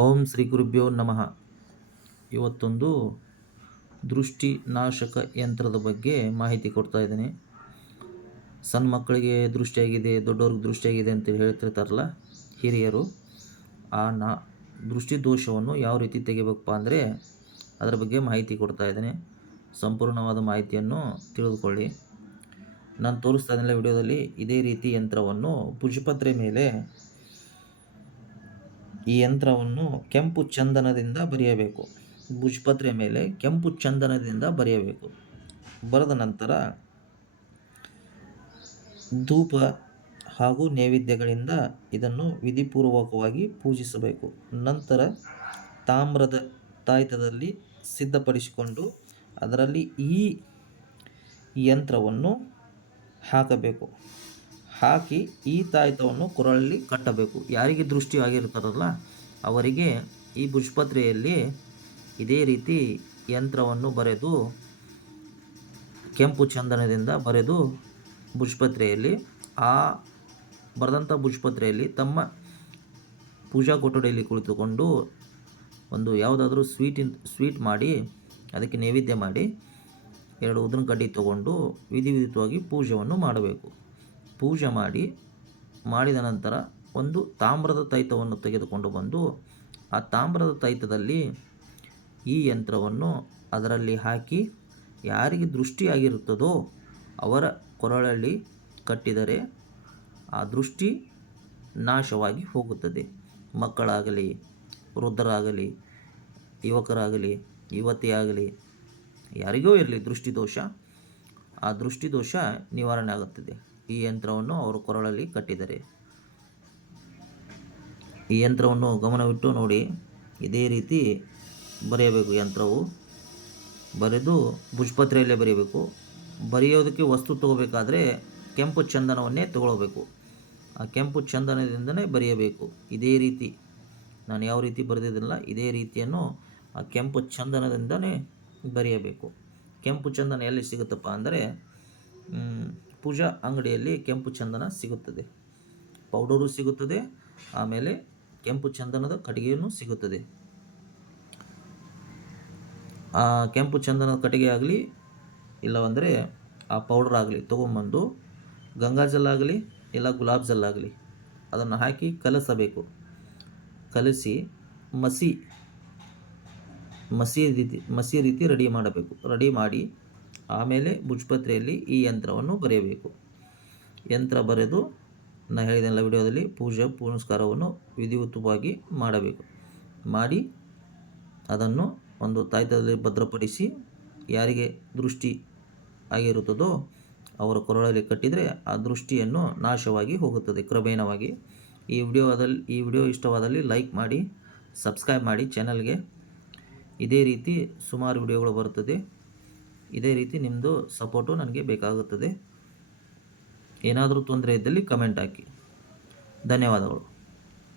ಓಂ ಶ್ರೀ ಗುರುಭ್ಯೋ ನಮಃ. ಇವತ್ತೊಂದು ದೃಷ್ಟಿ ನಾಶಕ ಯಂತ್ರದ ಬಗ್ಗೆ ಮಾಹಿತಿ ಕೊಡ್ತಾ ಇದ್ದೀನಿ. ಸಣ್ಣ ಮಕ್ಕಳಿಗೆ ದೃಷ್ಟಿಯಾಗಿದೆ, ದೊಡ್ಡವ್ರಿಗೆ ದೃಷ್ಟಿಯಾಗಿದೆ ಅಂತ ಹೇಳ್ತಿರ್ತಾರಲ್ಲ ಹಿರಿಯರು. ಆ ದೃಷ್ಟಿ ದೋಷವನ್ನು ಯಾವ ರೀತಿ ತೆಗಿಬೇಕಪ್ಪ ಅಂದರೆ ಅದರ ಬಗ್ಗೆ ಮಾಹಿತಿ ಕೊಡ್ತಾ ಇದ್ದೀನಿ. ಸಂಪೂರ್ಣವಾದ ಮಾಹಿತಿಯನ್ನು ತಿಳಿದುಕೊಳ್ಳಿ. ನಾನು ತೋರಿಸ್ತಾ ಇದ್ದೀನಿ ವಿಡಿಯೋದಲ್ಲಿ. ಇದೇ ರೀತಿ ಯಂತ್ರವನ್ನು ಭುಜಪತ್ರೆ ಮೇಲೆ ಈ ಯಂತ್ರವನ್ನು ಕೆಂಪು ಚಂದನದಿಂದ ಬರೆಯಬೇಕು. ಭುಜಪತ್ರೆ ಮೇಲೆ ಕೆಂಪು ಚಂದನದಿಂದ ಬರೆಯಬೇಕು. ಬರೆದ ನಂತರ ಧೂಪ ಹಾಗೂ ನೈವೇದ್ಯಗಳಿಂದ ಇದನ್ನು ವಿಧಿಪೂರ್ವಕವಾಗಿ ಪೂಜಿಸಬೇಕು. ನಂತರ ತಾಮ್ರದ ತಾಯ್ತದಲ್ಲಿ ಸಿದ್ಧಪಡಿಸಿಕೊಂಡು ಅದರಲ್ಲಿ ಈ ಯಂತ್ರವನ್ನು ಹಾಕಬೇಕು. ಹಾಕಿ ಈ ತಾಯ್ತವನ್ನು ಕೊರಳಲ್ಲಿ ಕಟ್ಟಬೇಕು. ಯಾರಿಗೆ ದೃಷ್ಟಿ ಆಗಿರುತ್ತಾರಲ್ಲ ಅವರಿಗೆ ಈ ಭುಜಪತ್ರೆಯಲ್ಲಿ ಇದೇ ರೀತಿ ಯಂತ್ರವನ್ನು ಬರೆದು ಕೆಂಪು ಚಂದನದಿಂದ ಬರೆದು ಭುಜಪತ್ರೆಯಲ್ಲಿ ಆ ಬರೆದಂಥ ಭುಜಪತ್ರೆಯಲ್ಲಿ ತಮ್ಮ ಪೂಜಾ ಕೊಠಡಿಯಲ್ಲಿ ಕುಳಿತುಕೊಂಡು ಒಂದು ಯಾವುದಾದ್ರೂ ಸ್ವೀಟ್ ಮಾಡಿ ಅದಕ್ಕೆ ನೈವೇದ್ಯ ಮಾಡಿ 2 ಉದ್ದಿನ ಕಡ್ಡಿ ತಗೊಂಡು ವಿಧಿವಿಧಿತವಾಗಿ ಪೂಜೆಯನ್ನು ಮಾಡಬೇಕು. ಪೂಜೆ ಮಾಡಿದ ನಂತರ ಒಂದು ತಾಮ್ರದ ತಾಯ್ತವನ್ನು ತೆಗೆದುಕೊಂಡು ಬಂದು ಆ ತಾಮ್ರದ ತಾಯ್ತದಲ್ಲಿ ಈ ಯಂತ್ರವನ್ನು ಅದರಲ್ಲಿ ಹಾಕಿ ಯಾರಿಗೆ ದೃಷ್ಟಿಯಾಗಿರುತ್ತದೋ ಅವರ ಕೊರಳಲ್ಲಿ ಕಟ್ಟಿದರೆ ಆ ದೃಷ್ಟಿ ನಾಶವಾಗಿ ಹೋಗುತ್ತದೆ. ಮಕ್ಕಳಾಗಲಿ, ವೃದ್ಧರಾಗಲಿ, ಯುವಕರಾಗಲಿ, ಯುವತಿಯಾಗಲಿ, ಯಾರಿಗೋ ಇರಲಿ ದೃಷ್ಟಿದೋಷ, ಆ ದೃಷ್ಟಿದೋಷ ನಿವಾರಣೆ ಆಗುತ್ತದೆ ಈ ಯಂತ್ರವನ್ನು ಅವರು ಕೊರಳಲ್ಲಿ ಕಟ್ಟಿದರೆ. ಈ ಯಂತ್ರವನ್ನು ಗಮನವಿಟ್ಟು ನೋಡಿ. ಇದೇ ರೀತಿ ಬರೆಯಬೇಕು. ಯಂತ್ರವು ಬರೆದು ಭುಜಪತ್ರೆಯಲ್ಲೇ ಬರೆಯಬೇಕು. ಬರೆಯೋದಕ್ಕೆ ವಸ್ತು ತಗೋಬೇಕಾದ್ರೆ ಕೆಂಪು ಚಂದನವನ್ನೇ ತಗೊಳ್ಬೇಕು. ಆ ಕೆಂಪು ಚಂದನದಿಂದನೇ ಬರೆಯಬೇಕು. ಇದೇ ರೀತಿ ನಾನು ಯಾವ ರೀತಿ ಬರೆದಿದ್ದಿಲ್ಲ ಇದೇ ರೀತಿಯನ್ನು ಆ ಕೆಂಪು ಚಂದನದಿಂದನೇ ಬರೆಯಬೇಕು. ಕೆಂಪು ಚಂದನ ಎಲ್ಲಿ ಸಿಗುತ್ತಪ್ಪ ಅಂದರೆ ಪೂಜಾ ಅಂಗಡಿಯಲ್ಲಿ ಕೆಂಪು ಚಂದನ ಸಿಗುತ್ತದೆ. ಪೌಡರು ಸಿಗುತ್ತದೆ, ಆಮೇಲೆ ಕೆಂಪು ಚಂದನದ ಕಟ್ಟಿಗೆಯನ್ನು ಸಿಗುತ್ತದೆ. ಆ ಕೆಂಪು ಚಂದನದ ಕಟ್ಟಿಗೆ ಆಗಲಿ ಇಲ್ಲವಂದರೆ ಆ ಪೌಡರ್ ಆಗಲಿ ತೊಗೊಂಬಂದು ಗಂಗಾಜಲ್ ಆಗಲಿ ಇಲ್ಲ ಗುಲಾಬ್ ಜಲ್ ಆಗಲಿ ಅದನ್ನು ಹಾಕಿ ಕಲಸಬೇಕು. ಕಲಸಿ ಮಸಿ ರೀತಿ ರೆಡಿ ಮಾಡಬೇಕು. ರೆಡಿ ಮಾಡಿ ಆಮೇಲೆ ಭುಜಪತ್ರೆಯಲ್ಲಿ ಈ ಯಂತ್ರವನ್ನು ಬರೆಯಬೇಕು. ಯಂತ್ರ ಬರೆದು ನಾನು ಹೇಳಿದೆನಲ್ಲ ವಿಡಿಯೋದಲ್ಲಿ ಪೂಜೆ ಪುನಸ್ಕಾರವನ್ನು ವಿಧಿಯುತವಾಗಿ ಮಾಡಬೇಕು. ಮಾಡಿ ಅದನ್ನು ಒಂದು ತಾಯ್ತದಲ್ಲಿ ಭದ್ರಪಡಿಸಿ ಯಾರಿಗೆ ದೃಷ್ಟಿ ಆಗಿರುತ್ತದೋ ಅವರ ಕೊರಳಲ್ಲಿ ಕಟ್ಟಿದರೆ ಆ ದೃಷ್ಟಿಯನ್ನು ನಾಶವಾಗಿ ಹೋಗುತ್ತದೆ ಕ್ರಮೇಣವಾಗಿ. ಈ ವಿಡಿಯೋ ಇಷ್ಟವಾದಲ್ಲಿ ಲೈಕ್ ಮಾಡಿ, ಸಬ್ಸ್ಕ್ರೈಬ್ ಮಾಡಿ ಚಾನಲ್ಗೆ. ಇದೇ ರೀತಿ ಸುಮಾರು ವಿಡಿಯೋಗಳು ಬರುತ್ತದೆ. ಇದೇ ರೀತಿ ನಿಮ್ಮದು ಸಪೋರ್ಟು ನನಗೆ ಬೇಕಾಗುತ್ತದೆ. ಏನಾದರೂ ತೊಂದರೆ ಇದ್ದಲ್ಲಿ ಕಮೆಂಟ್ ಹಾಕಿ. ಧನ್ಯವಾದಗಳು.